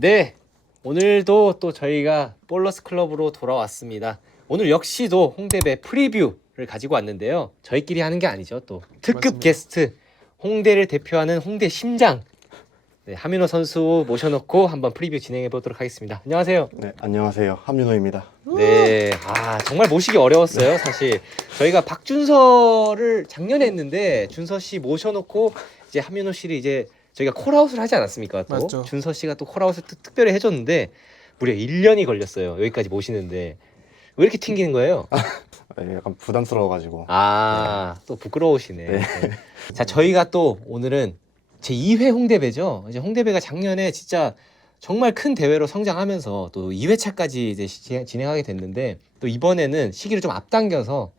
네, 오늘도 또 저희가 볼러스 클럽으로 돌아왔습니다. 오늘 역시도 홍대배 프리뷰를 가지고 왔는데요. 저희끼리 하는 게 아니죠. 또 특급 맞습니다. 게스트, 홍대를 대표하는 홍대 심장 하민호 선수 모셔놓고 한번 프리뷰 진행해 보도록 하겠습니다. 안녕하세요. 네, 안녕하세요. 함윤호입니다. 네, 정말 모시기 어려웠어요. 사실 저희가 박준서를 작년에 했는데 준서 씨 모셔놓고 이제 함윤호 씨를 이제 저희가 콜아웃을 하지 않았습니까? 또 맞죠. 준서 씨가 또 콜아웃을 특별히 해줬는데 무려 1년이 걸렸어요. 여기까지 모시는데 왜 이렇게 튕기는 거예요? 네, 약간 부담스러워가지고. 또 부끄러우시네. 네. 네. 자, 저희가 또 오늘은 제 2회 홍대배죠. 이제 홍대배가 작년에 진짜 정말 큰 대회로 성장하면서 또 2회차까지 이제 진행하게 됐는데 또 이번에는 시기를 좀 앞당겨서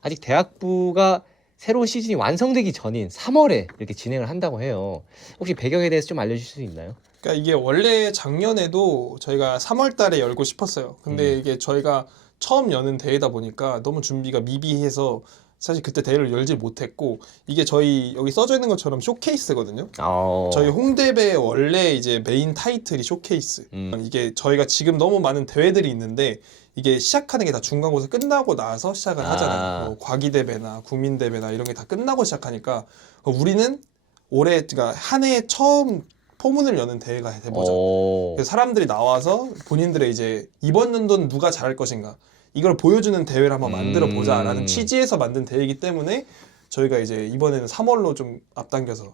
아직 대학부가 새로운 시즌이 완성되기 전인 3월에 이렇게 진행을 한다고 해요. 혹시 배경에 대해서 좀 알려주실 수 있나요? 그러니까 이게 원래 작년에도 저희가 3월 달에 열고 싶었어요. 근데 이게 저희가 처음 여는 대회다 보니까 너무 준비가 미비해서 사실 그때 대회를 열지 못했고, 이게 저희 여기 써져 있는 것처럼 쇼케이스거든요. 저희 홍대배 원래 이제 메인 타이틀이 쇼케이스. 이게 저희가 지금 너무 많은 대회들이 있는데 이게 시작하는 게 다 중간고사 끝나고 나서 시작을 하잖아요. 뭐 과기대회나 국민대회나 이런 게 다 끝나고 시작하니까 우리는 올해 그러니까 한 해 처음 포문을 여는 대회가 돼보자. 그래서 사람들이 나와서 본인들의 이제 이번 연도는 누가 잘할 것인가 이걸 보여주는 대회를 한번 만들어 보자라는 취지에서 만든 대회이기 때문에 저희가 이제 이번에는 3월로 좀 앞당겨서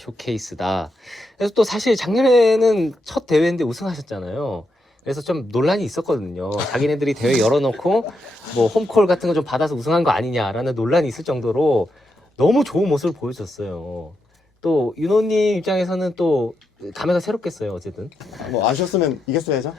쇼케이스다. 그래서 또 사실 작년에는 첫 대회인데 우승하셨잖아요. 그래서 좀 논란이 있었거든요. 자기네들이 대회 열어놓고 뭐 홈콜 같은 거 좀 받아서 우승한 거 아니냐라는 논란이 있을 정도로 너무 좋은 모습을 보여줬어요. 또 윤호님 입장에서는 또 감회가 새롭겠어요. 어쨌든. 뭐 아쉬웠으면 이겼어야죠.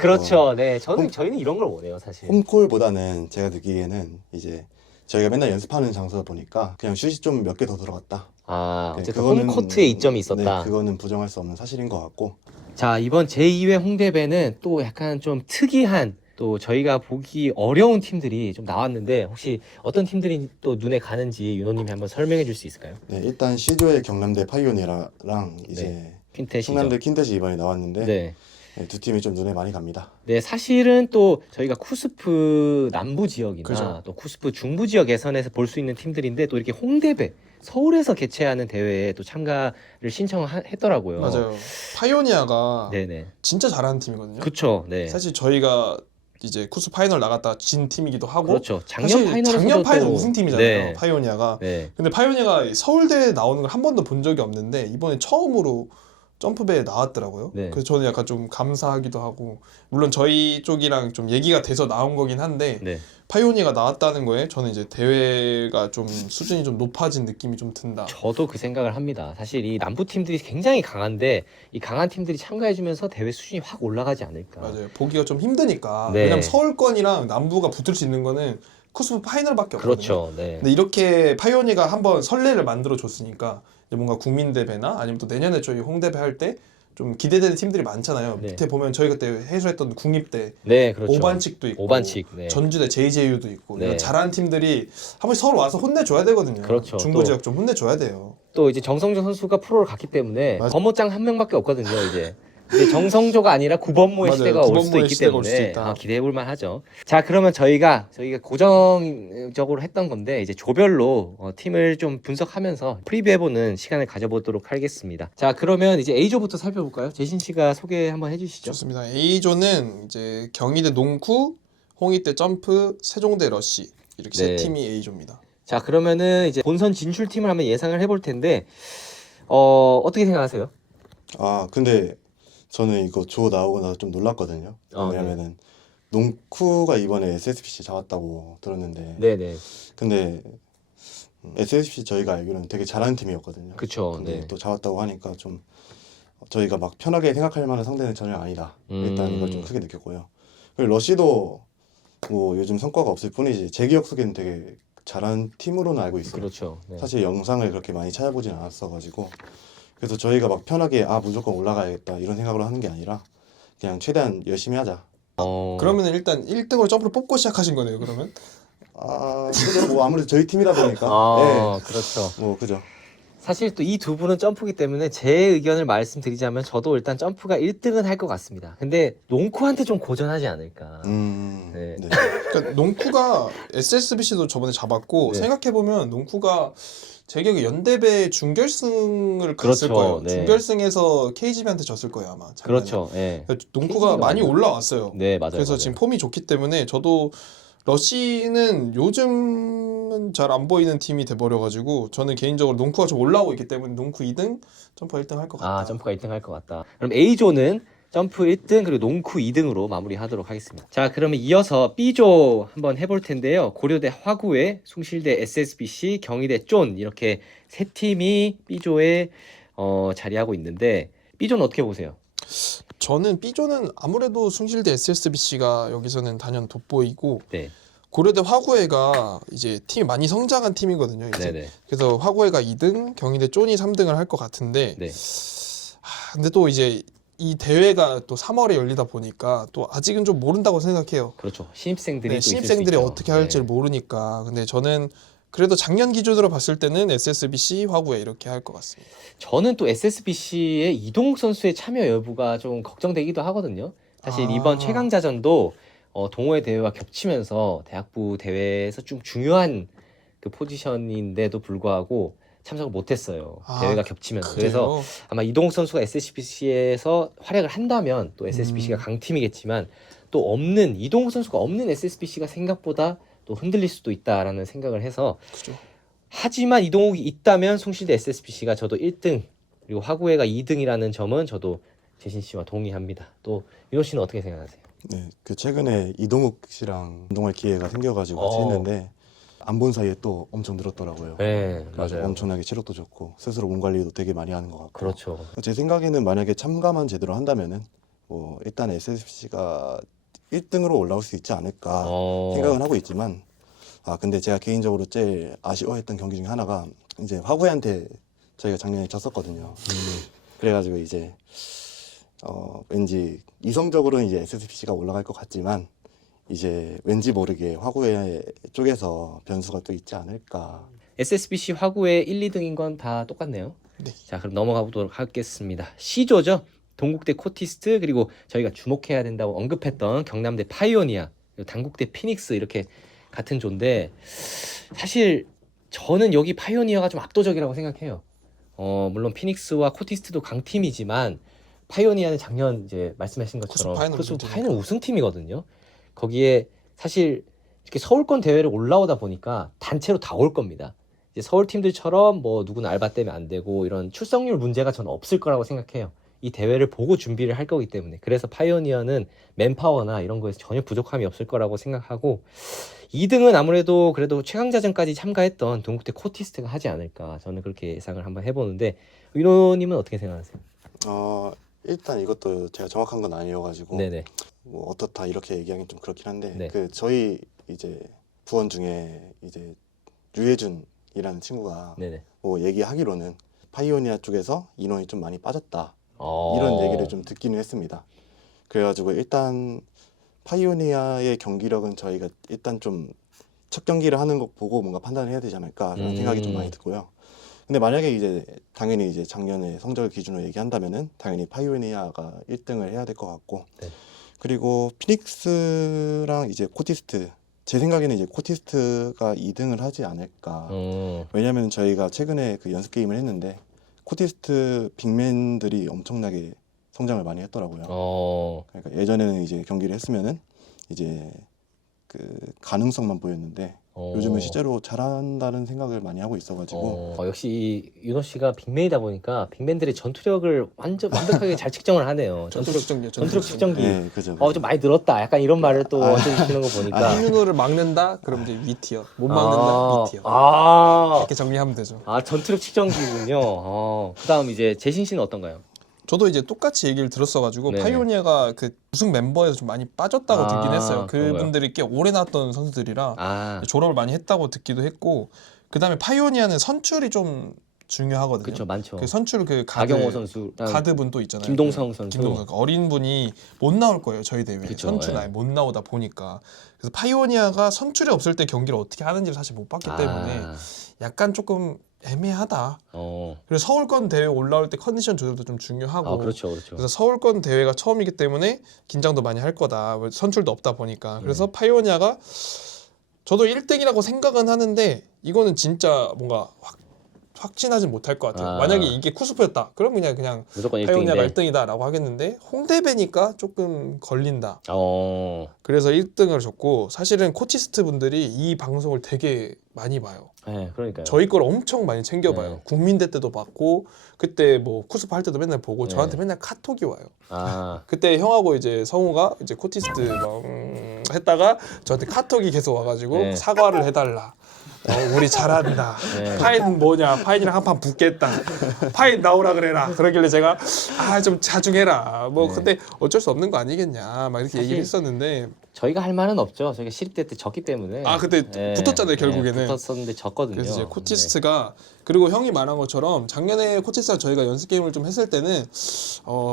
그렇죠. 네, 저희는 이런 걸 원해요, 사실. 홈콜보다는 제가 느끼기에는 이제 저희가 맨날 연습하는 장소다 보니까 그냥 슛이 좀 몇 개 더 들어갔다. 네, 어쨌든 홈코트에 이점이 있었다. 네, 그거는 부정할 수 없는 사실인 것 같고. 자, 이번 제2회 홍대배는 또 약간 좀 특이한 또 저희가 보기 어려운 팀들이 좀 나왔는데 혹시 어떤 팀들이 또 눈에 가는지 윤호님이 한번 설명해 줄 수 있을까요? 네, 일단 C조의 경남대 파이오니아랑 이제 퀸텟이죠. 충남대 퀸텟이 이번에 나왔는데 네. 네, 두 팀이 좀 눈에 많이 갑니다. 네, 사실은 또 저희가 쿠스프 남부 지역이나 그죠. 또 쿠스프 중부 지역 예선에서 볼 수 있는 팀들인데 또 이렇게 홍대배 서울에서 개최하는 대회에 또 참가를 신청했더라고요. 맞아요. 파이오니아가 네네. 진짜 잘하는 팀이거든요. 그쵸. 네. 사실 저희가 이제 쿠스 파이널 나갔다 진 팀이기도 하고, 그렇죠. 사실 작년 파이널 우승팀이잖아요. 네. 파이오니아가. 네. 근데 파이오니아가 서울대에 나오는 걸 한 번도 본 적이 없는데 이번에 처음으로 점프배에 나왔더라고요. 네. 그래서 저는 약간 좀 감사하기도 하고, 물론 저희 쪽이랑 좀 얘기가 돼서 나온 거긴 한데 네. 파이오니아가 나왔다는 거에 저는 이제 대회가 좀 수준이 좀 높아진 느낌이 좀 든다. 저도 그 생각을 합니다. 사실 이 남부 팀들이 굉장히 강한데 이 강한 팀들이 참가해주면서 대회 수준이 확 올라가지 않을까. 맞아요. 보기가 좀 힘드니까. 네. 왜냐면 서울권이랑 남부가 붙을 수 있는 거는 쿠스프 파이널밖에 없거든요. 그렇죠. 네. 근데 이렇게 파이오니가 한번 설레를 만들어 줬으니까 이제 뭔가 국민대회나 아니면 또 내년에 저희 홍대배 할 때 좀 기대되는 팀들이 많잖아요. 네. 밑에 보면 저희 그때 해수했던 국립대, 네, 그렇죠. 오반칙도 있고, 오반칙. 네. 전주대 JJU도 있고, 네. 이런 잘하는 팀들이 한 번씩 서울 와서 혼내줘야 되거든요. 그렇죠. 중부 또- 지역 좀 혼내줘야 돼요. 또 이제 정성조 선수가 프로를 갔기 때문에 맞아. 범호장 한 명밖에 없거든요. 이제 정성조가 아니라 구범모의 맞아요. 시대가 올 수도 구범모의 있기 시대가 올 수도 때문에 있다. 기대해볼 만하죠. 자, 그러면 저희가 고정적으로 했던 건데 이제 조별로 팀을 좀 분석하면서 프리뷰해보는 시간을 가져보도록 하겠습니다. 자, 그러면 이제 A조부터 살펴볼까요? 재신 씨가 소개 한번 해주시죠. 좋습니다. A조는 이제 경희대 농구, 홍익대 점프, 세종대 러쉬 이렇게 네. 세 팀이 A조입니다. 자, 그러면은 이제 본선 진출팀을 한번 예상을 해볼 텐데 어떻게 생각하세요? 근데 저는 이거 조 나오고 나서 좀 놀랐거든요. 왜냐면은 농쿠가 이번에 SSBC 잡았다고 들었는데, 네네. 근데 SSBC 저희가 알기로는 되게 잘하는 팀이었거든요. 그쵸. 근데 네. 또 잡았다고 하니까 좀 저희가 막 편하게 생각할 만한 상대는 전혀 아니다. 일단 이걸 좀 크게 느꼈고요. 그리고 러시도 뭐 요즘 성과가 없을 뿐이지 제 기억 속에는 되게 잘하는 팀으로는 알고 있어요. 그렇죠. 네. 사실 영상을 그렇게 많이 찾아보진 않았어가지고, 그래서 저희가 막 편하게 무조건 올라가야겠다 이런 생각으로 하는 게 아니라 그냥 최대한 열심히 하자. 그러면 일단 1등으로 점프를 뽑고 시작하신 거네요. 그러면 그죠. 뭐 아무래도 저희 팀이다 보니까. 그렇죠. 뭐 그죠. 사실 또 이 두 분은 점프기 때문에 제 의견을 말씀드리자면 저도 일단 점프가 1등은 할 것 같습니다. 근데 농쿠한테 좀 고전하지 않을까. 네. 네. 그러니까 농쿠가 SSBC도 저번에 잡았고 네. 생각해보면 농쿠가 제 기억에 연대배 준결승을 갔을 그렇죠. 거예요. 네. 준결승에서 KGB한테 졌을 거예요 아마. 작년에. 그렇죠. 예. 그러니까 농쿠가 KGB 가 많이 맞나? 올라왔어요. 네, 맞아요. 그래서 맞아요. 지금 폼이 좋기 때문에 저도 러시는 요즘은 잘 안 보이는 팀이 돼버려가지고 저는 개인적으로 농쿠가 좀 올라오고 있기 때문에 농쿠 2등, 점프 1등 할 것 같다. 아, 점프가 1등 할 것 같다. 그럼 A조는 점프 1등 그리고 농쿠 2등으로 마무리하도록 하겠습니다. 자, 그러면 이어서 B조 한번 해볼 텐데요. 고려대 화구회, 숭실대 SSBC, 경희대 쫀 이렇게 세 팀이 B조에 자리하고 있는데 B조는 어떻게 보세요? 저는 B조는 아무래도 숭실대 SSBC가 여기서는 단연 돋보이고 네, 고려대 화구회가 이제 팀이 많이 성장한 팀이거든요. 이제. 네네, 그래서 화구회가 2등, 경희대 쫀이 3등을 할 것 같은데 네, 근데 또 이제 이 대회가 또 3월에 열리다 보니까 또 아직은 좀 모른다고 생각해요. 그렇죠. 신입생들이 네, 또 있을 수 신입생들이 있죠. 어떻게 할지를 네. 모르니까. 근데 저는 그래도 작년 기준으로 봤을 때는 SSBC, 화구회 이렇게 할 것 같습니다. 저는 또 SSBC의 이동욱 선수의 참여 여부가 좀 걱정되기도 하거든요. 사실 이번 최강자전도 동호회 대회와 겹치면서 대학부 대회에서 좀 중요한 그 포지션인데도 불구하고 참석을 못했어요. 대회가 겹치면서. 그래서 그래요? 아마 이동욱 선수가 SSBC에서 활약을 한다면 또 SSBC가 강팀이겠지만 또 없는 이동욱 선수가 없는 SSBC가 생각보다 또 흔들릴 수도 있다라는 생각을 해서 그죠. 하지만 이동욱이 있다면 숭실대 SSBC가 저도 1등 그리고 화구회가 2등이라는 점은 저도 재신 씨와 동의합니다. 또 윤호 씨는 어떻게 생각하세요? 네, 그 최근에 이동욱 씨랑 운동할 기회가 생겨가지고 같이 했는데 안 본 사이에 또 엄청 늘었더라고요. 네, 그래서 맞아요. 엄청나게 체력도 좋고 스스로 몸 관리도 되게 많이 하는 것 같고. 그렇죠. 제 생각에는 만약에 참가만 제대로 한다면은 뭐 일단 SSBC가 1등으로 올라올 수 있지 않을까 생각은 하고 있지만 근데 제가 개인적으로 제일 아쉬워했던 경기 중에 하나가 이제 화구회한테 저희가 작년에 졌었거든요. 그래가지고 이제 왠지 이성적으로는 이제 SSBC가 올라갈 것 같지만 이제 왠지 모르게 화구회 쪽에서 변수가 또 있지 않을까. SSBC 화구회 1, 2등인 건 다 똑같네요. 네. 자, 그럼 넘어가 보도록 하겠습니다. C조죠. 동국대 코티스트 그리고 저희가 주목해야 된다고 언급했던 경남대 파이오니아, 그리고 단국대 피닉스 이렇게 같은 조인데 사실 저는 여기 파이오니아가 좀 압도적이라고 생각해요. 물론 피닉스와 코티스트도 강팀이지만 파이오니아는 작년 이제 말씀하신 것처럼 크로스 파이널 우승팀이거든요. 거기에 사실 이렇게 서울권 대회를 올라오다 보니까 단체로 다 올 겁니다. 이제 서울 팀들처럼 뭐 누구는 알바 때문에 안 되고 이런 출석률 문제가 저는 없을 거라고 생각해요. 이 대회를 보고 준비를 할 거기 때문에. 그래서 파이오니어는 맨파워나 이런 거에서 전혀 부족함이 없을 거라고 생각하고 2등은 아무래도 그래도 최강자전까지 참가했던 동국대 코티스트가 하지 않을까 저는 그렇게 예상을 한번 해보는데 윤호님은 어떻게 생각하세요? 일단 이것도 제가 정확한 건 아니어가지고 네네. 뭐 어떻다 이렇게 얘기하기는 좀 그렇긴 한데 네. 그 저희 이제 부원 중에 이제 유해준이라는 친구가 네네. 뭐 얘기하기로는 파이오니아 쪽에서 인원이 좀 많이 빠졌다 이런 얘기를 좀 듣기는 했습니다. 그래가지고 일단 파이오니아의 경기력은 저희가 일단 좀 첫 경기를 하는 거 보고 뭔가 판단을 해야 되지 않을까라는 생각이 좀 많이 들고요. 근데 만약에 이제 당연히 이제 작년에 성적을 기준으로 얘기한다면은 당연히 파이오니아가 1등을 해야 될 것 같고 네. 그리고 피닉스랑 이제 코티스트 제 생각에는 이제 코티스트가 2등을 하지 않을까. 왜냐하면 저희가 최근에 그 연습 게임을 했는데 코티스트 빅맨들이 엄청나게 성장을 많이 했더라고요. 그러니까 예전에는 이제 경기를 했으면은 이제 그 가능성만 보였는데 요즘은 실제로 잘한다는 생각을 많이 하고 있어가지고 역시 윤호 씨가 빅맨이다 보니까 빅맨들의 전투력을 완벽하게 잘 측정을 하네요. 전투력 측정기. 네, 그죠. 좀 많이 늘었다. 약간 이런 말을 또 얹어주시는 거 보니까. 이윤호를 막는다? 그럼 이제 위티어. 못 막는다? 위티어. 이렇게 정리하면 되죠. 전투력 측정기군요. 그다음 이제 재신 씨는 어떤가요? 저도 이제 똑같이 얘기를 들었어가지고 네네. 파이오니아가 그 우승 멤버에서 좀 많이 빠졌다고 듣긴 했어요. 그런가요? 그분들이 꽤 오래 나왔던 선수들이라 졸업을 많이 했다고 듣기도 했고 그 다음에 파이오니아는 선출이 좀 중요하거든요. 그렇죠, 많죠. 그 선출 그 가경호 선수, 가드분 또 있잖아요. 김동성 선수. 김동성 어린 분이 못 나올 거예요 저희 대회에. 그쵸, 선출 아예 못 나오다 보니까 그래서 파이오니아가 선출이 없을 때 경기를 어떻게 하는지를 사실 못 봤기 때문에 약간 조금 애매하다. 어. 그리고 서울권 대회 올라올 때 컨디션 조절도 좀 중요하고. 아, 그렇죠, 그렇죠. 그래서 서울권 대회가 처음이기 때문에 긴장도 많이 할 거다. 선출도 없다 보니까. 그래서 파이오니아가 저도 1등이라고 생각은 하는데 이거는 진짜 뭔가 확신하진 못할 것 같아요. 아. 만약에 이게 쿠스프였다. 그럼 그냥 무조건 파이오니아가 1등인데. 1등이다라고 하겠는데 홍대배니까 조금 걸린다. 어. 그래서 1등을 줬고 사실은 코치스트 분들이 이 방송을 되게 많이 봐요. 네, 그러니까요. 저희 걸 엄청 많이 챙겨봐요. 네. 국민대 때도 봤고 그때 뭐 쿠스프 할 때도 맨날 보고 네. 저한테 맨날 카톡이 와요. 아. 그때 형하고 이제 성우가 이제 코치스트 막 했다가 저한테 카톡이 계속 와가지고 네. 사과를 해달라. 우리 잘한다. 네. 파인 뭐냐? 파인이랑 한 판 붙겠다. 파인 나오라 그래라. 그러길래 제가 좀 자중해라. 뭐 네. 근데 어쩔 수 없는 거 아니겠냐. 막 이렇게 사실 얘기를 했었는데 저희가 할 말은 없죠. 저희가 시립대 때 졌기 때문에. 그때 네. 붙었잖아요 결국에는. 네, 붙었었는데 졌거든요. 그래서 이제 코치스트가 그리고 형이 말한 것처럼 작년에 코치스트랑 저희가 연습 게임을 좀 했을 때는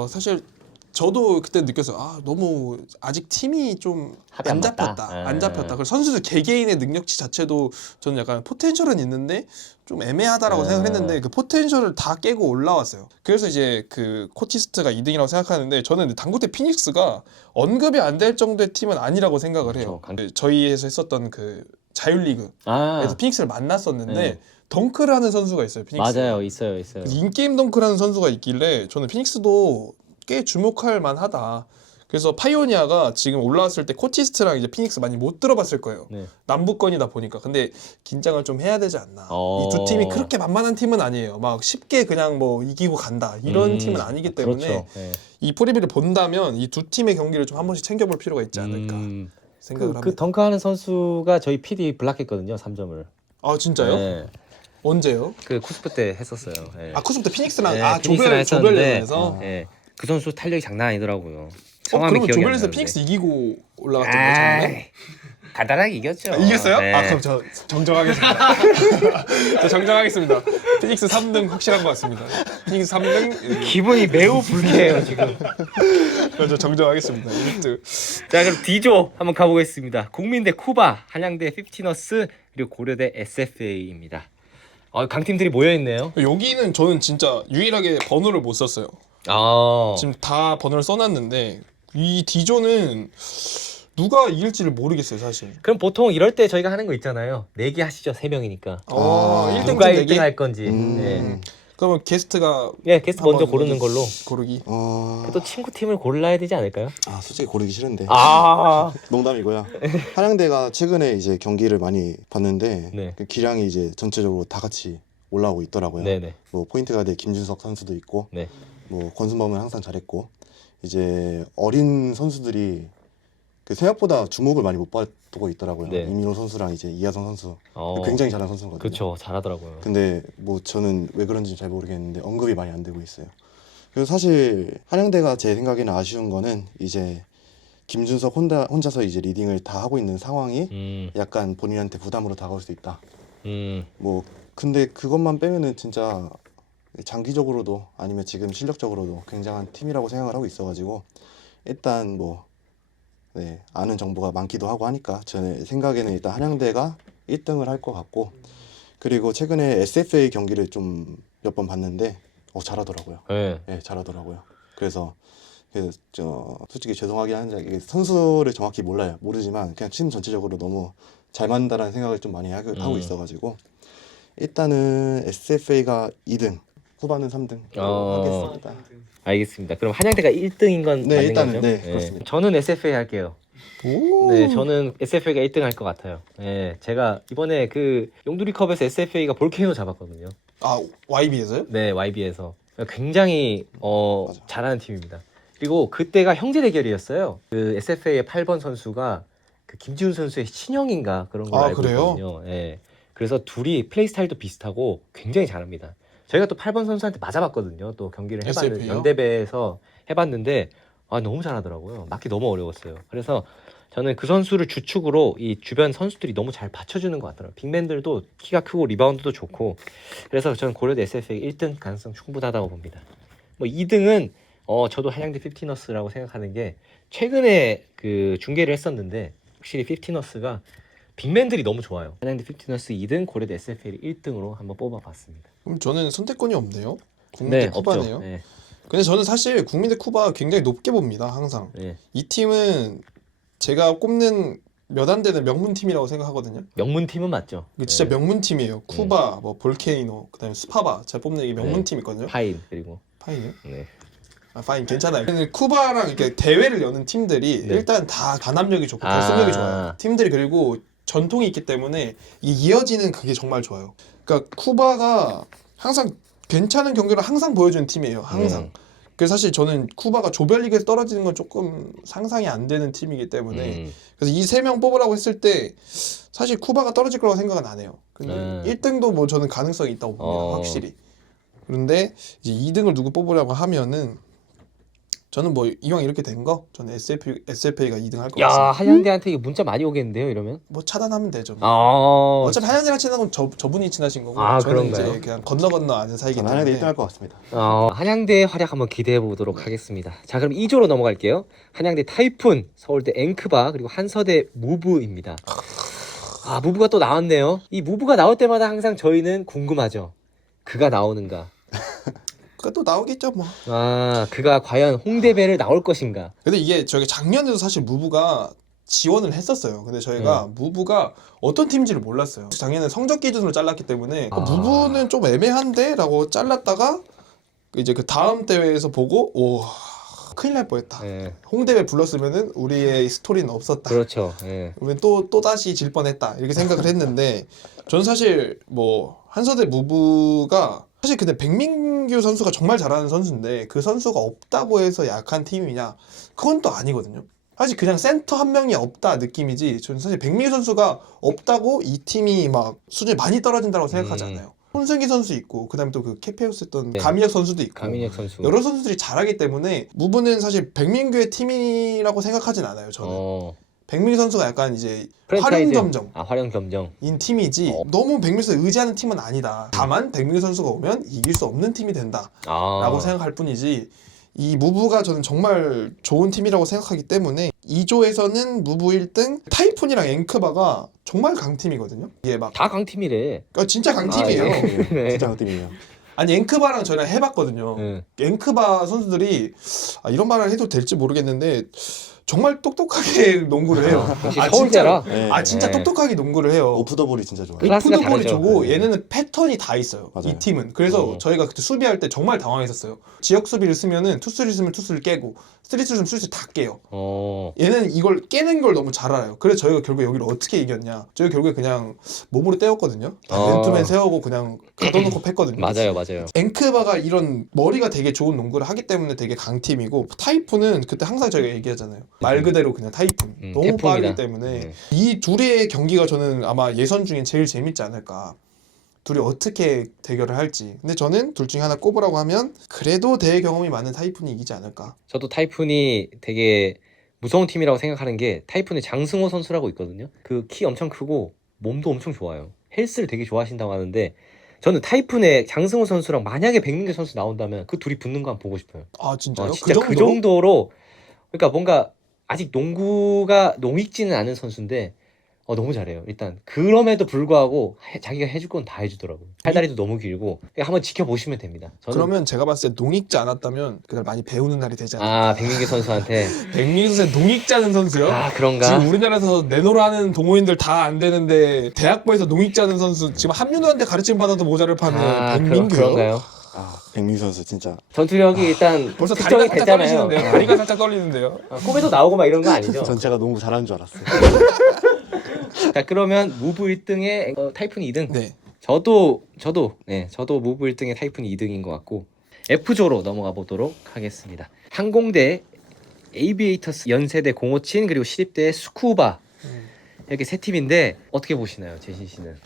사실 저도 그때 느꼈어요. 너무 아직 팀이 좀 합이 안 안 맞다. 잡혔다. 예. 안 잡혔다. 그래서 선수들 개개인의 능력치 자체도 저는 약간 포텐셜은 있는데 좀 애매하다라고 예. 생각했는데 그 포텐셜을 다 깨고 올라왔어요. 그래서 이제 그 코치스트가 2등이라고 생각하는데 저는 당구대 피닉스가 언급이 안 될 정도의 팀은 아니라고 생각을 해요. 그렇죠. 저희에서 했었던 그 자율리그에서 아. 피닉스를 만났었는데 네. 덩크를 하는 선수가 있어요. 피닉스. 맞아요. 있어요. 그래서 인게임 덩크라는 선수가 있길래 저는 피닉스도 꽤 주목할 만하다. 그래서 파이오니아가 지금 올라왔을 때 코치스트랑 이제 피닉스 많이 못 들어봤을 거예요. 네. 남부권이다 보니까. 근데 긴장을 좀 해야 되지 않나. 이 두 팀이 그렇게 만만한 팀은 아니에요. 막 쉽게 그냥 뭐 이기고 간다. 이런 팀은 아니기 때문에 그렇죠. 네. 이 프리뷰를 본다면 이 두 팀의 경기를 좀 한 번씩 챙겨볼 필요가 있지 않을까 생각을 그 합니다. 덩크하는 선수가 저희 PD 블락했거든요. 3점을. 진짜요? 네. 언제요? 그 쿠스프 때 했었어요. 네. 쿠스부터 피닉스랑 네, 조별 피닉스랑 했었는데, 예선에서. 네. 그 선수 탄력이 장난 아니더라고요. 성함이 그러면 기억이 안 조별에서 나는데. 피닉스 이기고 올라갔던 거잖아요. 아이, 간단하게 이겼죠. 이겼어요? 네. 그럼 저 정정하겠습니다. 저 정정하겠습니다. 피닉스 3등 확실한 것 같습니다. 피닉스 3등. 기분이 매우 불쾌해요 지금. 저 정정하겠습니다. 1등. 자 그럼 D조 한번 가보겠습니다. 국민대 쿠바, 한양대 피프티너스 그리고 고려대 SFA입니다. 강팀들이 모여 있네요. 여기는 저는 진짜 유일하게 번호를 못 썼어요. 지금 다 번호를 써놨는데 이 D조는 누가 이길지를 모르겠어요 사실. 그럼 보통 이럴 때 저희가 하는 거 있잖아요. 내기 하시죠. 3명이니까. 1등 누가 팀 1등 내기? 할 건지. 네. 그러면 게스트가 게스트 먼저 한번 고르는 걸로. 고르기. 또 친구 팀을 골라야 되지 않을까요? 솔직히 고르기 싫은데. 농담이고요. 한양대가 최근에 이제 경기를 많이 봤는데 네. 그 기량이 이제 전체적으로 다 같이 올라오고 있더라고요. 네네. 뭐 포인트 가드에 김준석 선수도 있고, 네. 뭐 권순범은 항상 잘했고, 이제 어린 선수들이 그 생각보다 주목을 많이 못 받고 있더라고요. 네. 이민호 선수랑 이제 이하성 선수 어, 굉장히 잘하는 선수거든요. 그렇죠. 잘하더라고요. 근데 뭐 저는 왜 그런지 잘 모르겠는데 언급이 많이 안 되고 있어요. 그래서 사실 한양대가 제 생각에는 아쉬운 거는 이제 김준석 혼자서 이제 리딩을 다 하고 있는 상황이 약간 본인한테 부담으로 다가올 수 있다. 뭐 근데 그것만 빼면은 진짜 장기적으로도 아니면 지금 실력적으로도 굉장한 팀이라고 생각을 하고 있어가지고 일단 뭐 아는 정보가 많기도 하고 하니까 저는 생각에는 일단 한양대가 1등을 할 것 같고, 그리고 최근에 SFA 경기를 좀 몇 번 봤는데 잘하더라고요. 네. 잘하더라고요. 그래서 솔직히 죄송하긴 한데 이게 선수를 정확히 모르지만 그냥 팀 전체적으로 너무 잘 만든다라는 생각을 좀 많이 하고 있어가지고 일단은 SFA가 2등, 후반은 3등 하겠습니다. 알겠습니다. 그럼 한양대가 1등인 건 네, 맞는 일단은 거죠? 네, 그렇습니다. 저는 SFA 할게요. 네, 저는 SFA가 1등 할 것 같아요. 네, 제가 이번에 그 용두리컵에서 SFA가 볼케이노 잡았거든요. YB에서요? 네, YB에서 굉장히 맞아. 잘하는 팀입니다. 그리고 그때가 형제 대결이었어요. 그 SFA의 8번 선수가 그 김지훈 선수의 친형인가 그런 걸 알고 그래요? 있거든요. 네, 그래서 둘이 플레이 스타일도 비슷하고 굉장히 잘합니다. 저희가 또 8번 선수한테 맞아봤거든요. 또 경기를 해봤는데 SFA 요? 연대배에서 해봤는데 너무 잘하더라고요. 맞기 너무 어려웠어요. 그래서 저는 그 선수를 주축으로 이 주변 선수들이 너무 잘 받쳐주는 것 같더라고요. 빅맨들도 키가 크고 리바운드도 좋고, 그래서 저는 고려대 SFA 1등 가능성 충분하다고 봅니다. 뭐 2등은 저도 한양대 피프티너스라고 생각하는 게 최근에 그 중계를 했었는데 확실히 피프티너스가 빅맨들이 너무 좋아요. 한양대 피트너스 2등, 고려대 SFL 1등으로 한번 뽑아봤습니다. 그럼 저는 선택권이 없네요. 국민대 네, 쿠바네요. 없죠. 네, 근데 저는 사실 국민대 쿠바 굉장히 높게 봅니다. 항상. 네. 이 팀은 제가 꼽는 몇 안 되는 명문팀이라고 생각하거든요. 명문팀은 맞죠. 이게 진짜 네. 명문팀이에요. 쿠바, 뭐 볼케이노, 그다음에 스파바. 제가 뽑는 이게 명문팀이거든요. 파인 그리고 파이요? 네. 아, 파인 괜찮아요. 근데 쿠바랑 이렇게 대회를 여는 팀들이 네. 일단 다 단합력이 좋고 결속력이 아. 좋아요. 팀들이 그리고 전통이 있기 때문에 이 이어지는 그게 정말 좋아요. 그러니까 쿠바가 항상 괜찮은 경기를 항상 보여주는 팀이에요. 항상. 그래서 사실 저는 쿠바가 조별리그에서 떨어지는 건 조금 상상이 안 되는 팀이기 때문에 그래서 이 세 명 뽑으라고 했을 때 사실 쿠바가 떨어질 거라고 생각은 안 해요. 근데 1등도 뭐 저는 가능성이 있다고 봅니다. 확실히. 그런데 이제 2등을 누구 뽑으려고 하면은 저는 뭐 이왕 이렇게 된 거 저는 SFA가 2등 할 것 야, 같습니다. 한양대한테 이거 문자 많이 오겠는데요, 이러면? 뭐 차단하면 되죠. 아, 어차피 한양대랑 친한 건 저분이 친하신 거고 아, 저는 그런가요? 이제 그냥 건너 아는 사이기 저는 한양대 때문에 1등 할 것 같습니다. 한양대의 활약 한번 기대해 보도록 하겠습니다. 자, 그럼 2조로 넘어갈게요. 한양대 타이푼, 서울대 앵크바, 그리고 한서대 무브입니다. 아, 무브가 또 나왔네요. 이 무브가 나올 때마다 항상 저희는 궁금하죠. 그가 나오는가? 그거 또 나오겠죠 뭐. 아, 그가 과연 홍대배를 나올 것인가? 근데 이게 저희 작년에도 사실 무브가 지원을 했었어요. 근데 저희가 무브가 어떤 팀인지를 몰랐어요. 작년에 성적 기준으로 잘랐기 때문에 무브는 좀 애매한데? 라고 잘랐다가 이제 그 다음 대회에서 보고 오 큰일 날 뻔했다. 예, 홍대회 불렀으면은 우리의 스토리는 없었다. 그렇죠. 예. 우리는 또 다시 질 뻔했다. 이렇게 생각을 했는데 저는 사실 뭐 한서대 무브가 사실 근데 백민규 선수가 정말 잘하는 선수인데 그 선수가 없다고 해서 약한 팀이냐? 그건 또 아니거든요. 사실 그냥 센터 한 명이 없다 느낌이지 저는 사실 백민규 선수가 없다고 이 팀이 막 수준이 많이 떨어진다고 생각하지 않아요. 손승기 선수 있고 그다음에 또 그 캐페우스 했던 네. 가민혁 선수도 있고 가민혁 선수. 여러 선수들이 잘하기 때문에 무브는 사실 백민규의 팀이라고 생각하진 않아요. 저는 백민규 선수가 약간 이제 프랜차이즈. 활용점정 활용점정. 인 팀이지 너무 백민규 선수 의지하는 팀은 아니다. 다만 백민규 선수가 오면 이길 수 없는 팀이 된다 라고 생각할 뿐이지 이 무브가 저는 정말 좋은 팀이라고 생각하기 때문에 2조에서는 무브 1등 타이푼이랑 앵크바가 정말 강팀이거든요. 이게 막 다 강팀이래. 진짜 강팀이에요. 네. 진짜 강팀이에요. 아니 앵크바랑 저랑 해봤거든요. 네. 앵크바 선수들이 이런 말을 해도 될지 모르겠는데 정말 똑똑하게 농구를 해요. 역시 서울대라. 네. 진짜 네. 똑똑하게 농구를 해요. 오프 더 볼이 진짜 좋아요. 클래스가 푸드볼이 다르죠. 좋고 얘네는 패턴이 다 있어요. 맞아요. 이 팀은. 그래서 저희가 그때 수비할 때 정말 당황했었어요. 지역 수비를 쓰면은 투수를 쓰면 투수를 깨고 쓰리수를 쓰면 쓰리수 다 깨요. 얘는 이걸 깨는 걸 너무 잘 알아요. 그래서 저희가 결국 여기를 어떻게 이겼냐? 저희가 결국에 그냥 몸으로 때웠거든요. 맨투맨 세우고 그냥 가둬놓고 팼거든요. 맞아요. 앵크바가 이런 머리가 되게 좋은 농구를 하기 때문에 되게 강팀이고 타이푼은 그때 항상 저희가 얘기하잖아요. 말 그대로 그냥 타이푼. 너무 태풍이다. 빠르기 때문에 이 둘의 경기가 저는 아마 예선 중에 제일 재밌지 않을까. 둘이 어떻게 대결을 할지. 근데 저는 둘 중에 하나 꼽으라고 하면 그래도 대회 경험이 많은 타이푼이 이기지 않을까. 저도 타이푼이 되게 무서운 팀이라고 생각하는 게 타이푼에 장승호 선수라고 있거든요. 그 키 엄청 크고 몸도 엄청 좋아요. 헬스를 되게 좋아하신다고 하는데 저는 타이푼에 장승호 선수랑 만약에 백민규 선수 나온다면 그 둘이 붙는 거 한번 보고 싶어요. 아 진짜요? 진짜 그 정도로 그러니까 뭔가 아직 농구가 농익지는 않은 선수인데 너무 잘해요. 일단 그럼에도 불구하고 자기가 해줄 건 다 해주더라고요. 팔다리도 너무 길고 한번 지켜보시면 됩니다. 저는 그러면 제가 봤을 때 농익지 않았다면 그날 많이 배우는 날이 되지 않을까. 백민규 선수한테 백민규 선수의 농익지 않은 선수요? 그런가? 지금 우리나라에서 내노라는 동호인들 다 안 되는데 대학부에서 농익지 않은 선수 지금 함윤호한테 가르침 받아도 모자를 파는 백민규요? 그런가요? 백민규 선수 진짜 전투력이 일단 벌써 특정이 다리가 살짝 됐잖아요. 떨리시는데요. 다리가 살짝 떨리는데요. 꿈에도 나오고 막 이런 거 아니죠? 전체가 농구 잘하는 줄 알았어요. 자, 그러면 무브 1등에 타이푼 2등. 네. 저도 무브 1등에 타이푼 2등인 것 같고 F조로 넘어가 보도록 하겠습니다. 항공대, 에이비에이터스, 연세대 공호친 그리고 시립대 스쿠바 이렇게 세 팀인데 어떻게 보시나요, 제신 씨는?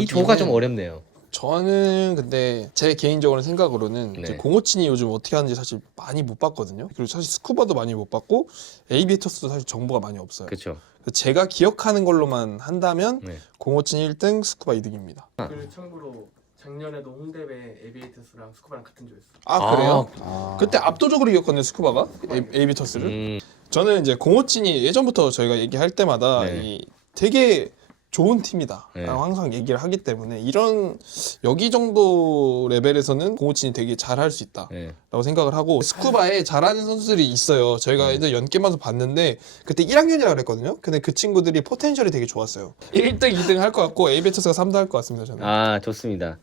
이 조가 좀 어렵네요. 저는 근데 제 개인적으로는 생각으로는 네. 이제 공호친이 요즘 어떻게 하는지 사실 많이 못 봤거든요. 그리고 사실 스쿠바도 많이 못 봤고 에이비에이터스도 사실 정보가 많이 없어요. 그렇죠. 제가 기억하는 걸로만 한다면 네. 공호친 1등, 스쿠바 2등입니다. 그리고 참고로 작년에도 홍대배 에비에이터스랑 스쿠바랑 같은 조였어. 아 그래요? 그때 압도적으로 이겼거든요, 스쿠바가 에이비에이터스를. 저는 이제 공호친이 예전부터 저희가 얘기할 때마다 네. 이 되게 좋은 팀이다 네. 라고 항상 얘기를 하기 때문에 이런 여기 정도 레벨에서는 공호진이 되게 잘할 수 있다 네. 라고 생각을 하고 스쿠바에 잘하는 선수들이 있어요. 저희가 이제 연계마서 봤는데 그때 1학년이라 그랬거든요. 근데 그 친구들이 포텐셜이 되게 좋았어요. 1등, 2등 할 것 같고 에이베토스가 3등 할 것 같습니다. 저는. 아 좋습니다.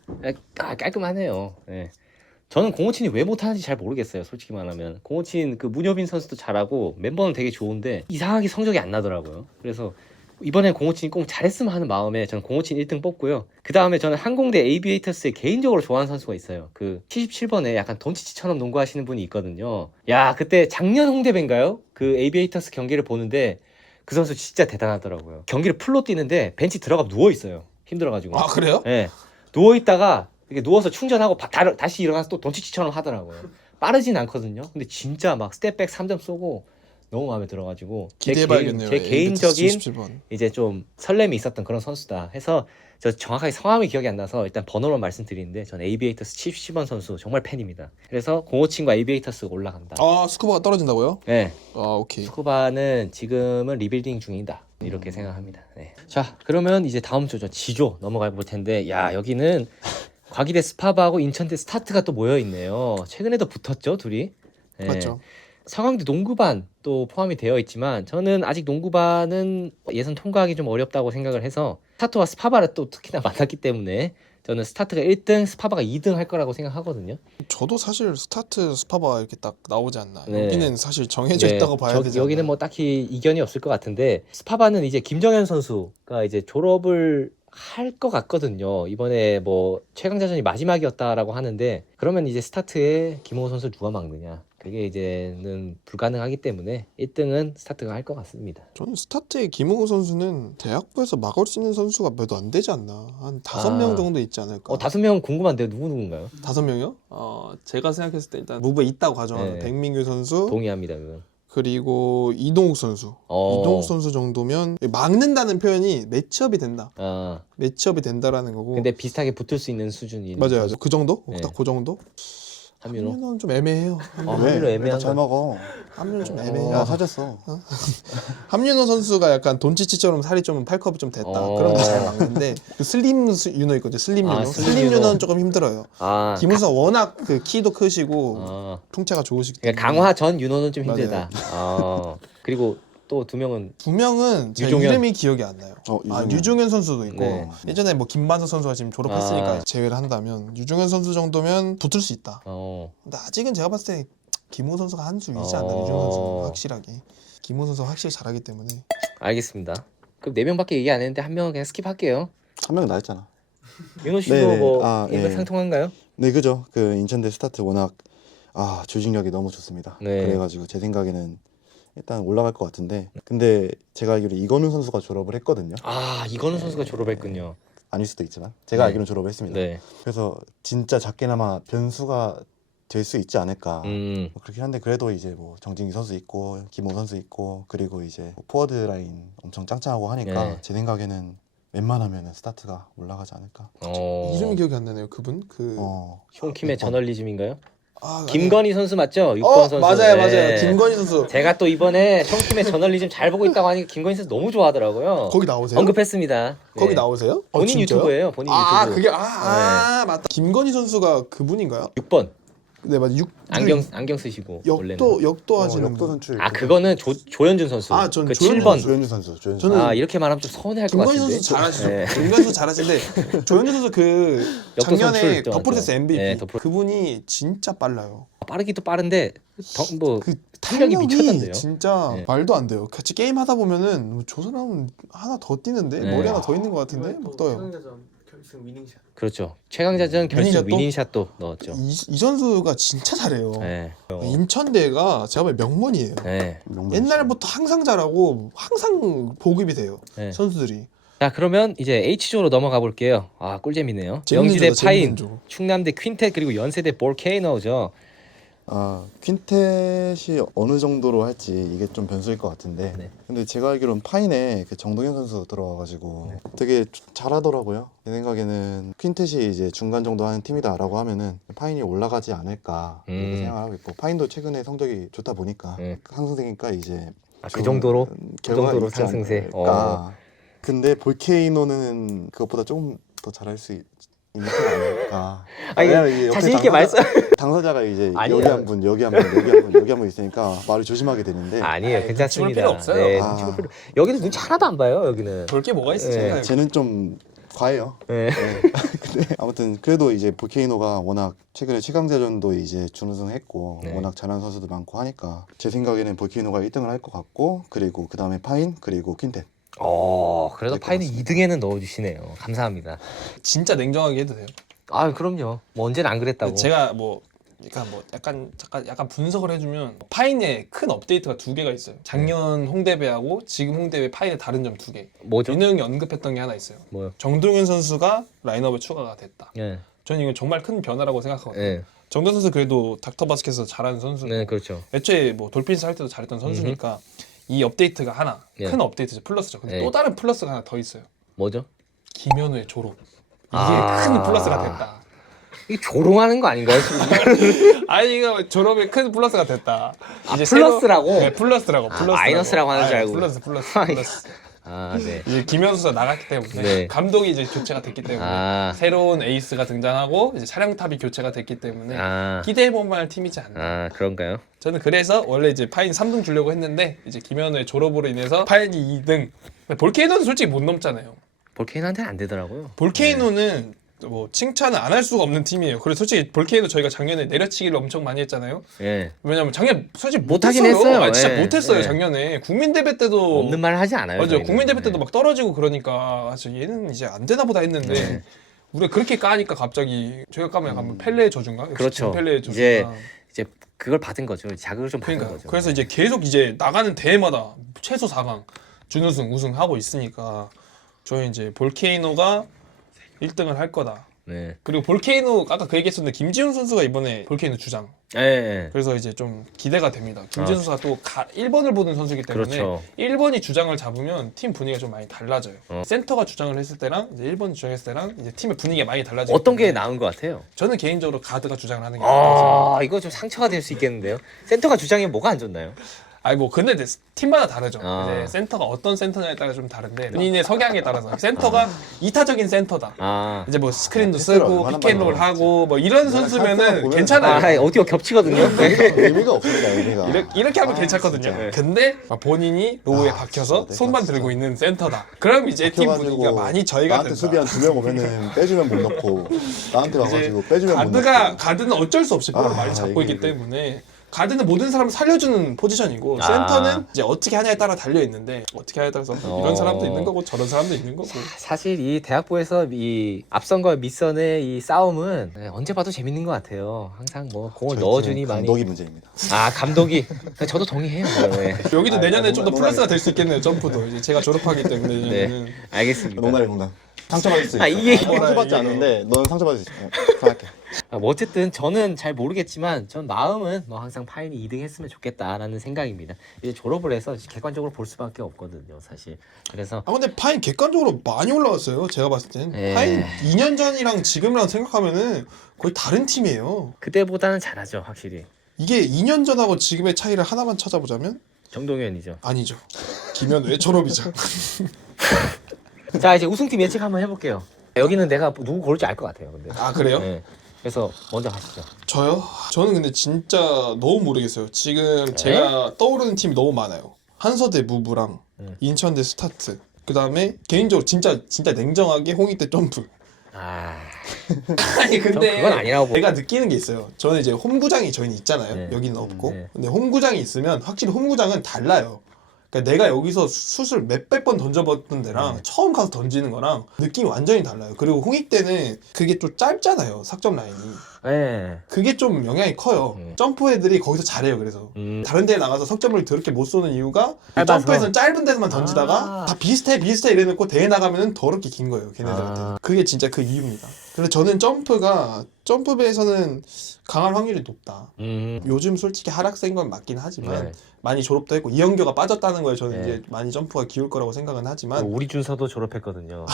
깔끔하네요. 네. 저는 공호친이 왜 못하는지 잘 모르겠어요. 솔직히 말하면 공호친 그 문효빈 선수도 잘하고 멤버는 되게 좋은데 이상하게 성적이 안 나더라고요. 그래서 이번엔 공호친이 꼭 잘했으면 하는 마음에 저는 공호친 1등 뽑고요. 그 다음에 저는 항공대 에이비에이터스에 개인적으로 좋아하는 선수가 있어요. 그 77번에 약간 돈치치처럼 농구하시는 분이 있거든요. 야 그때 작년 홍대배인가요? 그 에이비에이터스 경기를 보는데 그 선수 진짜 대단하더라고요. 경기를 풀로 뛰는데 벤치 들어가면 누워 있어요. 힘들어가지고. 아 그래요? 네. 누워 있다가 이렇게 누워서 충전하고 다시 일어나서 또 돈치치처럼 하더라고요. 빠르진 않거든요. 근데 진짜 막 스텝백 3점 쏘고 너무 마음에 들어가지고 기대해봐야겠네요. 제 개인적인 77번. 이제 좀 설렘이 있었던 그런 선수다 해서 저 정확하게 성함이 기억이 안 나서 일단 번호만 말씀드리는데 전 에이비에이터스 70번 선수 정말 팬입니다. 그래서 공호친과 에이비에이터스가 올라간다. 아 스쿠바가 떨어진다고요? 네. 아 오케이. 스쿠바는 지금은 리빌딩 중이다 이렇게 생각합니다. 네. 자 그러면 이제 다음 조죠 지조 넘어가 볼 텐데 야 여기는 과기대 스파바하고 인천대 스타트가 또 모여 있네요. 최근에도 붙었죠 둘이. 네. 맞죠. 서강대 농구반 또 포함이 되어 있지만 저는 아직 농구반은 예선 통과하기 좀 어렵다고 생각을 해서 스타트와 스파바를 또 특히나 만났기 때문에 저는 스타트가 1등 스파바가 2등 할 거라고 생각하거든요. 저도 사실 스타트 스파바 이렇게 딱 나오지 않나. 네. 여기는 사실 정해져 있다고 봐야 되지 않나. 여기는 뭐 딱히 이견이 없을 것 같은데 스파바는 이제 김정현 선수가 이제 졸업을 할 것 같거든요. 이번에 뭐 최강자전이 마지막이었다라고 하는데 그러면 이제 스타트에 김호호 선수 누가 막느냐 그게 이제는 불가능하기 때문에 1등은 스타트가 할 것 같습니다. 저는 스타트의 김웅우 선수는 대학부에서 막을 수 있는 선수가 몇 안 되지 않나. 한 5명 아. 정도 있지 않을까. 5명 궁금한데요. 누구인가요? 5명이요? 제가 생각했을 때 일단 무브에 있다고 가정하는 네. 백민규 선수 동의합니다. 그건. 그리고 이동욱 선수. 어. 이동욱 선수 정도면 막는다는 표현이 매치업이 된다. 아 매치업이 된다라는 거고. 근데 비슷하게 붙을 수 있는 수준인 맞아요. 선수. 그 정도? 네. 딱 그 정도? 한민호. 한민호는 좀 애매해요. 한민호 애매한 잘 거. 먹어. 한민호 좀 애매해요. 야 사줬어. 함윤호 선수가 약간 돈치치처럼 살이 좀 팔컵이 좀 됐다. 어. 그런데 잘 막는데 그 슬림 윤호 있거든요. 슬림 아, 윤호. 슬림 슬림 윤호. 윤호는 조금 힘들어요. 아, 김우성 워낙 그 키도 크시고 아. 통체가 좋으시기 때문에. 그러니까 강화 전 윤호는 좀 맞아요. 힘들다. 아. 그리고 또 2명은 2명은 제 유종현. 이름이 기억이 안 나요. 유종현 선수도 있고 네. 예전에 뭐 김만석 선수가 지금 졸업했으니까 아. 제외를 한다면 유종현 선수 정도면 붙을 수 있다. 근데 아직은 제가 봤을 때 김호 선수가 한 수 위지 않나. 유종현 선수는 확실하게. 김호 선수가 확실히 잘하기 때문에. 알겠습니다. 그럼 4명밖에 얘기 안 했는데 한 명은 그냥 스킵할게요. 한 명 나였잖아. 윤호 씨도 네네. 뭐 아, 예. 상통한가요? 네 그죠. 그 인천대 스타트 워낙 조직력이 너무 좋습니다. 네. 그래가지고 제 생각에는 일단 올라갈 것 같은데 근데 제가 알기로 이건우 선수가 졸업을 했거든요. 아 이건우 선수가 졸업했군요. 아닐 수도 있지만 제가 네. 알기로는 졸업을 했습니다. 네. 그래서 진짜 작게나마 변수가 될 수 있지 않을까. 음. 뭐 그렇긴 한데 그래도 이제 뭐 정진기 선수 있고 김호 선수 있고 그리고 이제 포워드 라인 엄청 짱짱하고 하니까 네. 제 생각에는 웬만하면은 스타트가 올라가지 않을까. 이름이 기억이 안 나네요. 그분? 홈킴의 저널리즘인가요? 아, 김건희 선수 맞죠? 6번 선수. 맞아요, 맞아요. 네. 김건희 선수. 제가 또 이번에 홈킴의 저널리즘 잘 보고 있다고 하니까 김건희 선수 너무 좋아하더라고요. 거기 나오세요? 언급했습니다. 거기 네. 나오세요? 본인 진짜요? 유튜브예요. 본인 유튜브. 그게 맞다. 김건희 선수가 그분인가요? 6번. 네, 맞아. 안경 쓰시고 원래는. 역도 하시는 역도 분. 선출. 아 그거는 조현준 선수. 전 그 조현준 7번. 조현준 선수. 조현준. 저는 아 이렇게 말하면 좀 서운해할 것 김건희 같은데. 선수 잘하시죠. 네. 김건희 선수 잘하시는데 조현준 선수 그 역도 작년에 선출 또 더프로세스 하죠. MVP 네, 그분이 진짜 빨라요. 빠르기도 빠른데 뭐 그 탄력이 탄력이 미쳤던데요. 진짜 네. 말도 안 돼요. 같이 게임 하다 보면은 저 사람은 하나 더 뛰는데 네. 머리 하나 더 있는 것 같은데 막 떠요. 최강자전 결승 위닝샷. 그렇죠. 최강자전 결승 위닝샷도? 위닝샷도 넣었죠. 이 선수가 진짜 잘해요. 네. 인천대가 제가 보기엔 명문이에요. 네. 옛날부터 항상 잘하고 항상 보급이 돼요. 네. 선수들이. 자 그러면 이제 H조로 넘어가 볼게요. 아 꿀잼이네요. 재밌는 영지대 조다, 파인, 재밌는 조. 충남대 퀸텟 그리고 연세대 볼케이노죠. 퀸텟이 어느 정도로 할지 이게 좀 변수일 것 같은데 네. 근데 제가 알기로는 파인에 그 정동현 선수 들어와가지고 되게 잘하더라고요. 제 생각에는 퀸텟이 이제 중간 정도 하는 팀이다라고 하면은 파인이 올라가지 않을까 이렇게 생각을 하고 있고 파인도 최근에 성적이 좋다 보니까 네. 상승세니까 이제 그 정도로? 그 결과가 정도로 있지 상승세. 않을까. 근데 볼케이노는 그것보다 조금 더 잘할 수 있는 게 아닐까. 아니, 왜냐면 이게 옆에 자신 있게 말씀. 당사자가 이제 아니에요. 여기 한 분, 여기 한 분, 여기 한 분, 여기 한 분 있으니까 말을 조심하게 되는데. 아니에요, 아이, 괜찮습니다. 눈치 볼 필요 없어요. 네, 아. 눈치 볼 필요. 여기는 눈치 하나도 안 봐요. 여기는. 볼 게 뭐가 있어 네, 제가. 쟤는 좀 과해요. 네. 네. 근데 아무튼 그래도 이제 볼케이노가 워낙 최근에 최강자전도 이제 준우승했고 네. 워낙 잘하는 선수도 많고 하니까 제 생각에는 볼케이노가 1등을 할 것 같고 그리고 그 다음에 파인 그리고 퀸텐. 그래도 될 것 파이는 같습니다. 2등에는 넣어주시네요. 감사합니다. 진짜 냉정하게 해도 돼요. 아, 그럼요. 뭐 언제는 안 그랬다고. 제가 뭐 그러니까 뭐 약간 분석을 해주면 파인에 큰 업데이트가 두 개가 있어요. 작년 홍대배하고 지금 홍대배 파인의 다른 점 두 개. 뭐죠? 민호 형이 언급했던 게 하나 있어요. 뭐요? 정동현 선수가 라인업에 추가가 됐다. 네, 저는 이건 정말 큰 변화라고 생각하거든요. 네, 정동현 선수 그래도 닥터바스켓에서 잘하는 선수. 네, 그렇죠. 애초에 뭐 돌핀스 할 때도 잘했던 선수니까 이 업데이트가 하나 네. 큰 업데이트죠. 플러스죠. 근데 네. 또 다른 플러스가 하나 더 있어요. 뭐죠? 김현우의 졸업. 이게 아. 큰 플러스가 됐다. 이게 조롱하는 거 아닌가요? 지금? 아니 이거 졸업에 큰 플러스가 됐다. 아, 이제 플러스라고? 네, 플러스라고. 마이너스라고 하는 줄 알고. 플러스. 아, 네. 이제 김현수 선수가 나갔기 때문에 네. 감독이 이제 교체가 됐기 때문에 아. 새로운 에이스가 등장하고 이제 촬영탑이 교체가 됐기 때문에 아, 기대해 볼 만한 팀이지 않나. 아, 그런가요? 저는 그래서 원래 이제 파인 3등 주려고 했는데 이제 김현우의 졸업으로 인해서 파인이 2등. 볼케이노는 솔직히 못 넘잖아요. 볼케이노한테는 안 되더라고요. 볼케이노는 뭐 칭찬을 안 할 수가 없는 팀이에요. 그래서 솔직히 볼케이노 저희가 작년에 내려치기를 엄청 많이 했잖아요. 예. 왜냐면 작년 솔직히 못하긴 못했어요. 했어요. 아, 진짜 예. 못했어요. 예. 작년에 국민대회 때도 없는 말 하지 않아요. 맞아요. 저희는. 국민대회 때도 네. 막 떨어지고 그러니까 얘는 이제 안 되나 보다 했는데 네. 우리가 그렇게 까니까 갑자기 저희가 까면 약간 펠레의 저주인가? 역시 그렇죠. 펠레의 이제 저주가. 이제 그걸 받은 거죠. 자극을 좀 받은 그러니까 거죠. 그래서 이제 계속 이제 나가는 대회마다 최소 4강 준우승 우승하고 있으니까 저희 이제 볼케이노가 1등을 할 거다. 네. 그리고 볼케이노 아까 그 얘기했었는데 김지훈 선수가 이번에 볼케이노 주장. 예, 예. 그래서 이제 좀 기대가 됩니다. 김지훈 선수가 또 1번을 보는 선수이기 때문에 그렇죠. 1번이 주장을 잡으면 팀 분위기가 좀 많이 달라져요. 어. 센터가 주장을 했을 때랑 이제 1번이 주장했을 때랑 이제 팀의 분위기가 많이 달라져요. 어떤 게 나은 것 같아요? 저는 개인적으로 가드가 주장을 하는 게 나은 것 같아요. 이거 좀 상처가 될 수 있겠는데요. 센터가 주장이 뭐가 안 좋나요? 아니 뭐 근데 팀마다 다르죠. 아. 이제 센터가 어떤 센터냐에 따라 좀 다른데 본인의 석양에 따라서 센터가 이타적인 센터다. 아, 이제 뭐 스크린도 패스를 쓰고 얼마나 피켓롤 많이 하고 뭐 이런 내가 선수면은 찬스만 보면 괜찮아요. 어디가 겹치거든요. 의미가 없습니다. 의미가. 이렇게 하면 괜찮거든요. 진짜. 근데 본인이 로우에 아, 박혀서 진짜 손만 내가 들고 있는 센터다. 그럼 이제 팀 분위기가 많이 저희가 나한테 된다. 수비 한 2명 오면은 빼주면 못 넣고 나한테 와가지고 빼주면 못 넣고. 가드는 어쩔 수 없이 볼을 아, 많이 잡고 이게- 있기 때문에 가드는 모든 사람을 살려주는 포지션이고 아. 센터는 이제 어떻게 하냐에 따라 달려 있는데 어떻게 하냐에 따라서 이런 사람도 있는 거고 저런 사람도 있는 거고. 사실 이 대학부에서 이 앞선과 밑선의 이 싸움은 언제 봐도 재밌는 것 같아요. 항상 뭐 공을 저희 넣어주니 팀은 많이. 감독이 문제입니다. 아, 감독이. 저도 동의해요. 네. 여기도 아, 내년에 좀 더 농담- 플러스가 될 수 있겠네요. 점프도 이제 제가 졸업하기 때문에 내년에는 알겠습니다. 농담이 농담. 상처받을 수 있어. 이게- 상처받지 않는데 넌 상처받을 수 있어. 생각해. 뭐 어쨌든 저는 잘 모르겠지만 전 마음은 뭐 항상 파인이 2등 했으면 좋겠다라는 생각입니다. 이제 졸업을 해서 객관적으로 볼 수밖에 없거든요, 사실. 그래서 아 근데 파인 객관적으로 많이 올라왔어요. 제가 봤을 땐 예. 파인 2년 전이랑 지금이랑 생각하면은 거의 다른 팀이에요. 그때보다는 잘하죠, 확실히. 이게 2년 전하고 지금의 차이를 하나만 찾아보자면 정동현이죠. 아니죠. 김현우의 졸업이죠. 자, 이제 우승팀 예측 한번 해볼게요. 여기는 내가 누구 고를지 알 것 같아요, 근데. 아 그래요? 네. 그래서 먼저 가시죠. 저요? 저는 근데 진짜 너무 모르겠어요. 지금 제가 떠오르는 팀이 너무 많아요. 한서대 무브랑 인천대 스타트. 그 다음에 개인적으로 진짜 냉정하게 홍익대 점프. 아, 아니 근데 그건 아니라고. 내가 느끼는 게 있어요. 저는 이제 홈구장이 저희는 있잖아요. 네. 여기는 없고. 네. 근데 홈구장이 있으면 확실히 홈구장은 달라요. 그러니까 내가 여기서 슛을 몇백 번 던져봤던 데랑 처음 가서 던지는 거랑 느낌이 완전히 달라요. 그리고 홍익대는 그게 좀 짧잖아요. sak점 라인이. 네. 그게 좀 영향이 커요. 점프 애들이 거기서 잘해요. 그래서 다른 데에 나가서 석점을 더럽게 못 쏘는 이유가 짧아서. 점프에서는 짧은 데서만 던지다가 아. 다 비슷해 이래놓고 대회 나가면은 더럽게 긴 거예요. 걔네들한테. 아. 그게 진짜 그 이유입니다. 그래서 저는 점프배에서는 강할 확률이 높다. 요즘 솔직히 하락세인 건 맞긴 하지만 네. 많이 졸업도 했고 이영교가 빠졌다는 거에 저는 네. 이제 많이 점프가 기울 거라고 생각은 하지만 우리 준서도 졸업했거든요.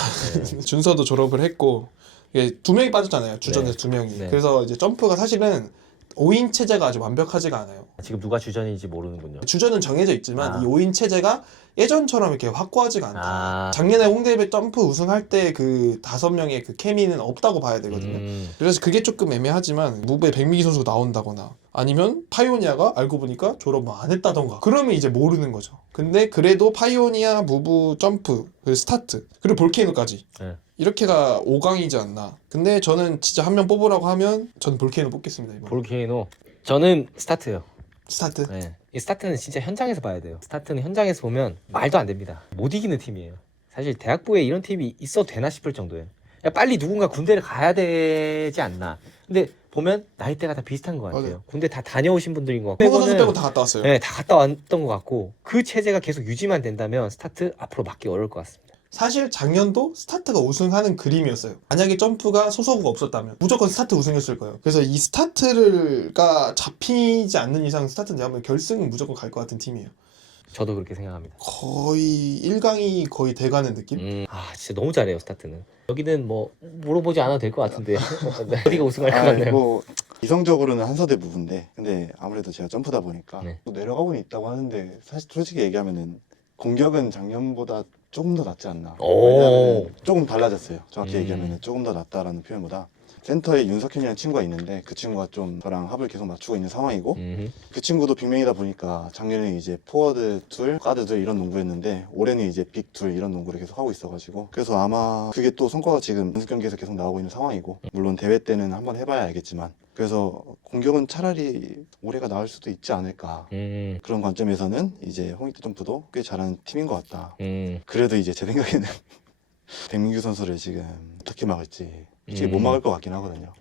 네. 준서도 졸업을 했고 이게 두 명이 빠졌잖아요. 주전에서 두 명이. 네. 그래서 이제 점프가 사실은 5인 체제가 아주 완벽하지가 않아요. 지금 누가 주전인지 모르는군요. 주전은 정해져 있지만 아. 이 5인 체제가 예전처럼 이렇게 확고하지가 않다. 아. 작년에 홍대배 점프 우승할 때 그 5명의 그 케미는 없다고 봐야 되거든요. 그래서 그게 조금 애매하지만 무브에 백미기 선수가 나온다거나 아니면 파이오니아가 알고 보니까 졸업 뭐 안 했다던가 그러면 이제 모르는 거죠. 근데 그래도 파이오니아, 무브, 점프, 그리고 스타트 그리고 볼케이노까지 네. 이렇게가 5강이지 않나. 근데 저는 진짜 한 명 뽑으라고 하면 저는 볼케이노 뽑겠습니다. 이번 볼케이노. 저는 스타트요. 스타트. 네. 이 스타트는 진짜 현장에서 봐야 돼요. 스타트는 현장에서 보면 말도 안 됩니다. 못 이기는 팀이에요. 사실 대학부에 이런 팀이 있어도 되나 싶을 정도예요. 야, 빨리 누군가 군대를 가야 되지 않나. 근데 보면 나이대가 다 비슷한 것 같아요. 맞아요. 군대 다 다녀오신 분들인 것 같고. 홍보 선수 빼고 다 갔다 왔어요. 네, 다 갔다 왔던 것 같고 그 체제가 계속 유지만 된다면 스타트 앞으로 막기 어려울 것 같습니다. 사실 작년도 스타트가 우승하는 그림이었어요. 만약에 점프가 소속구가 없었다면 무조건 스타트 우승했을 거예요. 그래서 이 스타트가 잡히지 않는 이상 스타트는 제가 보면 결승은 무조건 갈 것 같은 팀이에요. 저도 그렇게 생각합니다. 거의 1강이 거의 돼가는 느낌? 진짜 너무 잘해요 스타트는. 여기는 뭐 물어보지 않아도 될 것 같은데 어디가 우승할 것 같나요? 뭐 이성적으로는 한서대 부부인데 근데 아무래도 제가 점프다 보니까 네. 또 내려가고는 있다고 하는데 사실 솔직히 얘기하면은 공격은 작년보다 조금 더 낫지 않나. 오. 왜냐면 조금 달라졌어요. 정확히 음. 얘기하면 조금 더 낫다라는 표현보다 센터에 윤석현이라는 친구가 있는데 그 친구가 좀 저랑 합을 계속 맞추고 있는 상황이고 그 친구도 빅맨이다 보니까 작년에 이제 포워드 둘, 가드 둘 이런 농구였는데 올해는 이제 빅 둘 이런 농구를 계속 하고 있어가지고 그래서 아마 그게 또 성과가 지금 연습 경기에서 계속 나오고 있는 상황이고 물론 대회 때는 한번 해봐야 알겠지만 그래서 공격은 차라리 올해가 나을 수도 있지 않을까 그런 관점에서는 이제 홍익대 점프도 꽤 잘하는 팀인 것 같다. 그래도 이제 제 생각에는 백민규 선수를 지금 어떻게 막을지 솔직히 못 막을 것 같긴 하거든요.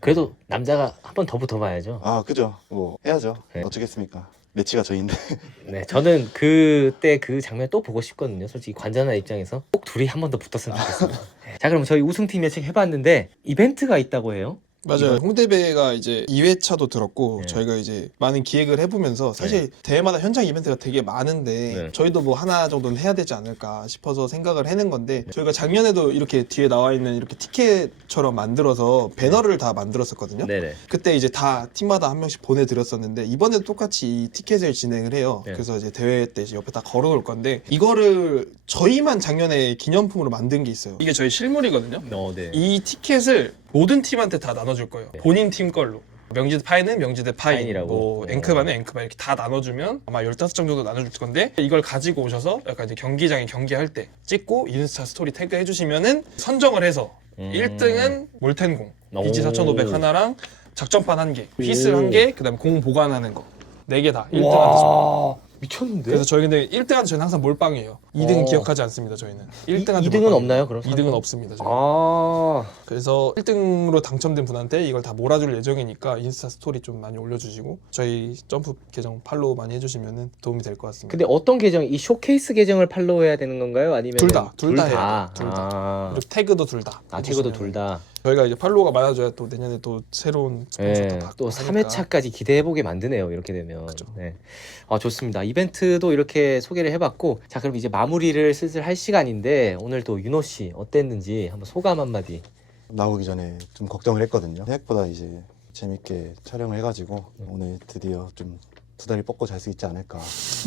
그래도 남자가 한 번 더 붙어봐야죠. 아 그죠. 뭐 해야죠. 네. 어쩌겠습니까. 매치가 저인데. 네, 저는 그때 그 장면 또 보고 싶거든요. 솔직히 관전자 입장에서 꼭 둘이 한 번 더 붙었으면 좋겠습니다. 자, 그럼 저희 우승팀 예측 해봤는데 이벤트가 있다고 해요. 맞아요. 홍대배가 이제 2회차도 들었고 네. 저희가 이제 많은 기획을 해보면서 사실 대회마다 현장 이벤트가 되게 많은데 네. 저희도 뭐 하나 정도는 해야 되지 않을까 싶어서 생각을 해낸 건데 저희가 작년에도 이렇게 뒤에 나와 있는 이렇게 티켓처럼 만들어서 배너를 다 만들었었거든요. 네네. 그때 이제 다 팀마다 한 명씩 보내드렸었는데 이번에도 똑같이 이 티켓을 진행을 해요. 네. 그래서 이제 대회 때 이제 옆에 다 걸어놓을 건데 이거를 저희만 작년에 기념품으로 만든 게 있어요. 이게 저희 실물이거든요. 네. 이 티켓을 모든 팀한테 다 나눠줄 거예요. 본인 팀 걸로. 명지대 파이는 명지대 파인, 파인이라고. 뭐 앵크바는 앵크바 이렇게 다 나눠주면 아마 15장 정도 나눠줄 건데 이걸 가지고 오셔서 약간 이제 경기장에 경기할 때 찍고 인스타 스토리 태그 해주시면은 선정을 해서 1등은 몰텐공, 오. BG 4500 하나랑 작전판 1개, 휘슬 1개, 그 다음에 공 보관하는 거 4개 다 1등한테 줍니다. 와, 미쳤는데? 그래서 저희 근데 1등한테 저희는 항상 몰빵이에요. 2등은 기억하지 않습니다. 저희는 1등한테 2등은 없나요, 그럼? 2등은 없습니다. 저희. 아, 그래서 1등으로 당첨된 분한테 이걸 다 몰아줄 예정이니까 인스타 스토리 좀 많이 올려주시고 저희 점프 계정 팔로우 많이 해주시면 도움이 될 것 같습니다. 근데 어떤 계정, 이 쇼케이스 계정을 팔로우해야 되는 건가요? 아니면 둘 다 해야 돼요. 둘 다. 아, 그리고 태그도 둘 다. 태그도 해주시면은 둘 다. 저희가 이제 팔로우가 많아져야 또 내년에 또 새로운 스폰서도 네, 받고 또 하니까. 3회차까지 기대해보게 만드네요. 이렇게 되면. 그죠. 네. 좋습니다. 이벤트도 이렇게 소개를 해봤고, 자, 그럼 이제 마무리를 슬슬 할 시간인데, 오늘 또 윤호 씨 어땠는지 한번 소감 한마디. 나오기 전에 좀 걱정을 했거든요. 생각보다 이제 재밌게 촬영을 해가지고 오늘 드디어 좀 두 다리 뻗고 잘 수 있지 않을까.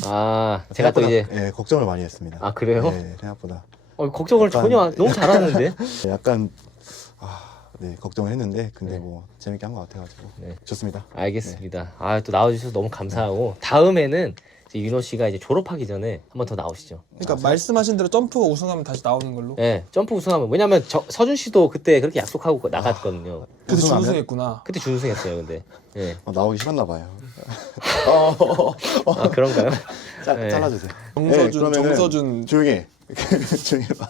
아, 제가 또 생각보다, 이제. 네, 걱정을 많이 했습니다. 아, 그래요? 네, 생각보다 걱정을 약간- 전혀 너무 잘하는데? 약간 네 걱정을 했는데 근데 네. 뭐 재밌게 한 것 같아가지고 네. 좋습니다. 알겠습니다. 또 나와주셔서 너무 감사하고, 다음에는 이제 윤호 씨가 이제 졸업하기 전에 한번 더 나오시죠. 그러니까 말씀하신 대로 점프가 우승하면 다시 나오는 걸로. 네, 점프 우승하면. 왜냐면 서준 씨도 그때 그렇게 약속하고 나갔거든요. 그때 우승하면? 준우승했구나. 그때 준우승했어요, 근데. 네. 나오기 싫었나 봐요. 아, 그런가요? 네. 잘라주세요. 정서준, 그러면은 정서준. 조용히 해. 조용히 해봐.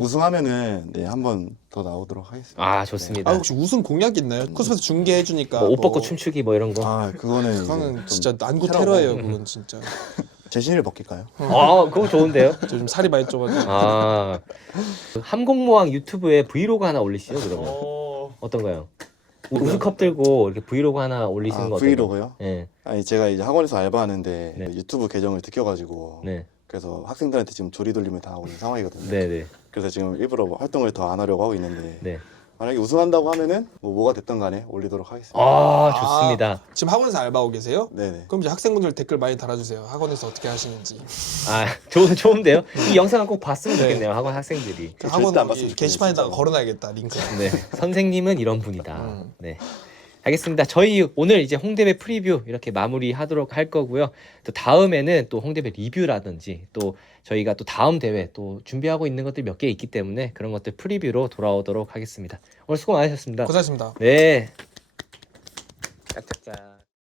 우승하면은 네, 한 번 더 나오도록 하겠습니다. 아, 좋습니다. 아 혹시 우승 공약 있나요? 코스프레 중계해주니까. 뭐 옷 벗고 춤추기 뭐 이런 거. 그거는 그거는 이제 진짜 좀 난구 테러고. 테러예요. 그건 진짜. 제 신을 벗길까요? 그거 좋은데요? 저 요즘 살이 많이 쪄가지고. 함공모왕 유튜브에 브이로그 하나 올리시죠, 그러면. 어떤가요? 우승컵 들고 이렇게 브이로그 하나 올리시는 거 어때요? 브이로그요? 네. 아니 제가 이제 학원에서 알바하는데 네. 유튜브 계정을 들켜가지고 네. 그래서 학생들한테 지금 조리돌림을 당하고 있는 상황이거든요. 네, 네. 그래서 지금 일부러 뭐 활동을 더 안 하려고 하고 있는데 네. 만약에 우승한다고 하면은 뭐가 됐든 간에 올리도록 하겠습니다. 아, 좋습니다. 지금 학원에서 알바하고 계세요? 네네. 그럼 이제 학생분들 댓글 많이 달아주세요. 학원에서 어떻게 하시는지. 아, 좋은데요? 이 영상을 꼭 봤으면 네. 좋겠네요. 학원 학생들이. 절대 학원 안 봤으면 좋겠네요, 게시판에다가 진짜. 걸어놔야겠다 링크. 네, 선생님은 이런 분이다. 음. 네, 알겠습니다. 저희 오늘 이제 홍대배 프리뷰 이렇게 마무리하도록 할 거고요. 또 다음에는 또 홍대배 리뷰라든지 또 저희가 또 다음 대회 또 준비하고 있는 것들 몇 개 있기 때문에 그런 것들 프리뷰로 돌아오도록 하겠습니다. 오늘 수고 많으셨습니다. 고생하셨습니다. 네. 짝짝짝.